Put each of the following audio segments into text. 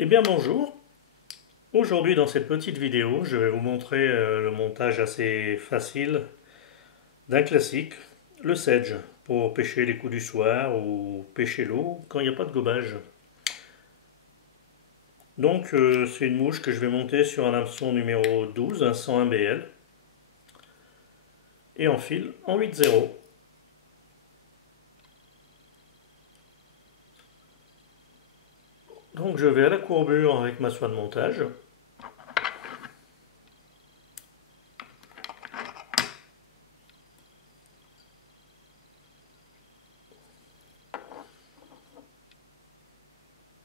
Eh bien bonjour, aujourd'hui dans cette petite vidéo je vais vous montrer le montage assez facile d'un classique, le sedge, pour pêcher les coups du soir ou pêcher l'eau quand il n'y a pas de gobage. Donc c'est une mouche que je vais monter sur un hameçon numéro 12, un 101 BL, et en fil en 8-0. Donc je vais à la courbure avec ma soie de montage.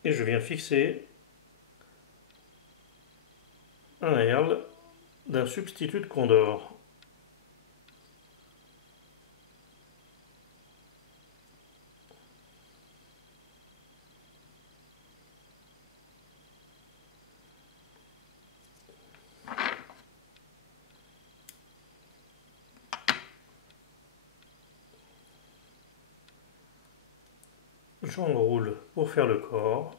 Et je viens fixer un herle d'un substitut de Condor. J'enroule pour faire le corps.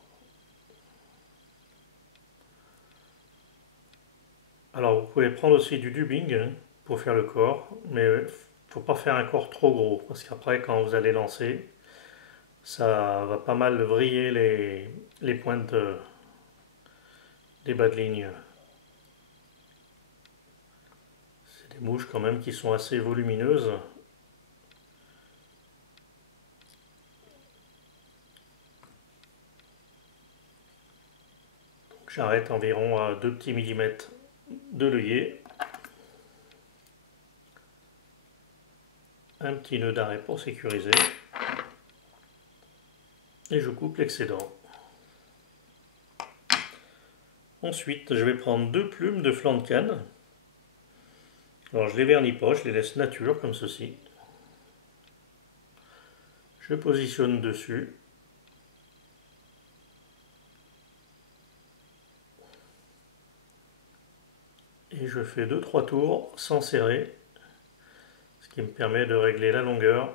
Alors vous pouvez prendre aussi du dubbing pour faire le corps, mais il ne faut pas faire un corps trop gros, parce qu'après quand vous allez lancer, ça va pas mal vriller les pointes des bas de ligne. C'est des mouches quand même qui sont assez volumineuses. J'arrête environ à 2 petits millimètres de l'œillet. Un petit nœud d'arrêt pour sécuriser. Et je coupe l'excédent. Ensuite, je vais prendre 2 plumes de flanc de canne. Alors je les vernis pas, je les laisse nature comme ceci. Je positionne dessus. Et je fais 2-3 tours sans serrer, ce qui me permet de régler la longueur.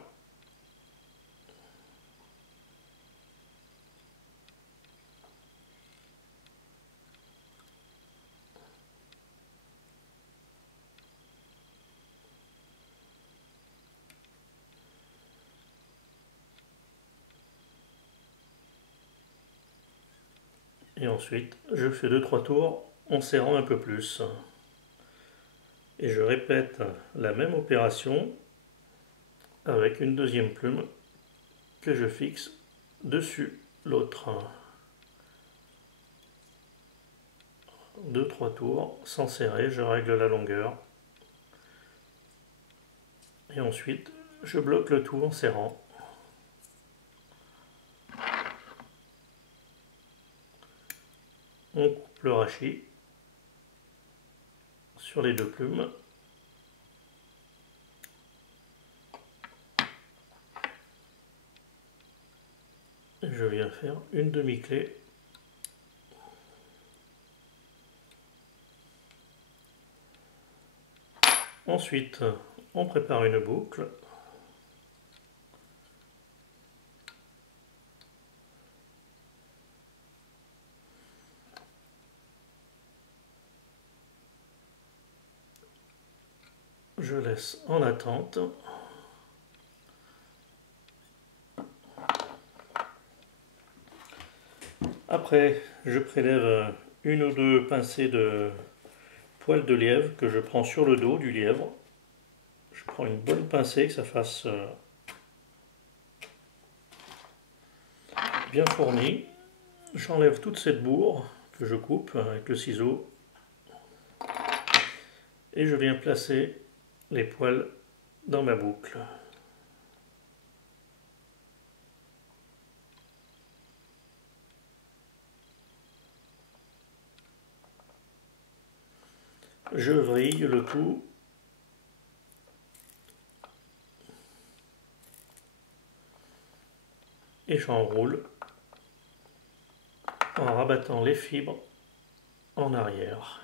Et ensuite, je fais 2-3 tours en serrant un peu plus. Et je répète la même opération avec une deuxième plume que je fixe dessus l'autre. 2-3 tours sans serrer, je règle la longueur. Et ensuite, je bloque le tout en serrant. On coupe le rachis sur les 2 plumes. Je viens faire une demi-clé. Ensuite, on prépare une boucle. Je laisse en attente. Après, je prélève une ou deux pincées de poils de lièvre que je prends sur le dos du lièvre. Je prends une bonne pincée, que ça fasse bien fourni. J'enlève toute cette bourre que je coupe avec le ciseau. Et je viens placer les poils dans ma boucle. Je vrille le tout. Et j'enroule en rabattant les fibres en arrière.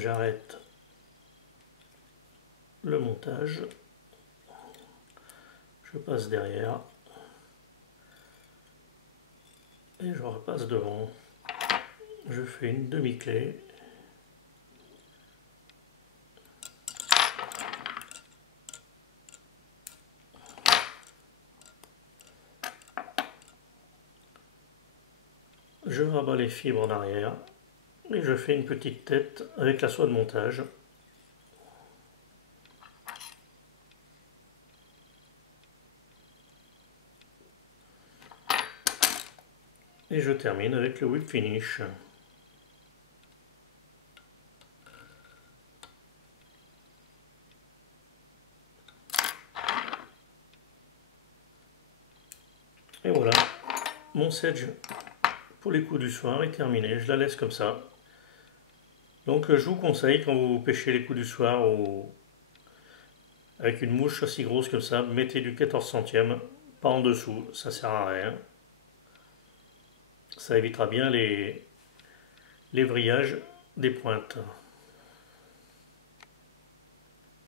J'arrête le montage. Je passe derrière. Et je repasse devant. Je fais une demi-clé. Je rabats les fibres en arrière et je fais une petite tête avec la soie de montage. Et je termine avec le whip finish. Et voilà, mon sedge pour les coups du soir est terminé. Je la laisse comme ça. Donc je vous conseille, quand vous pêchez les coups du soir avec une mouche aussi grosse que ça, mettez du 14 centièmes, pas en dessous, ça sert à rien. Ça évitera bien les vrillages des pointes.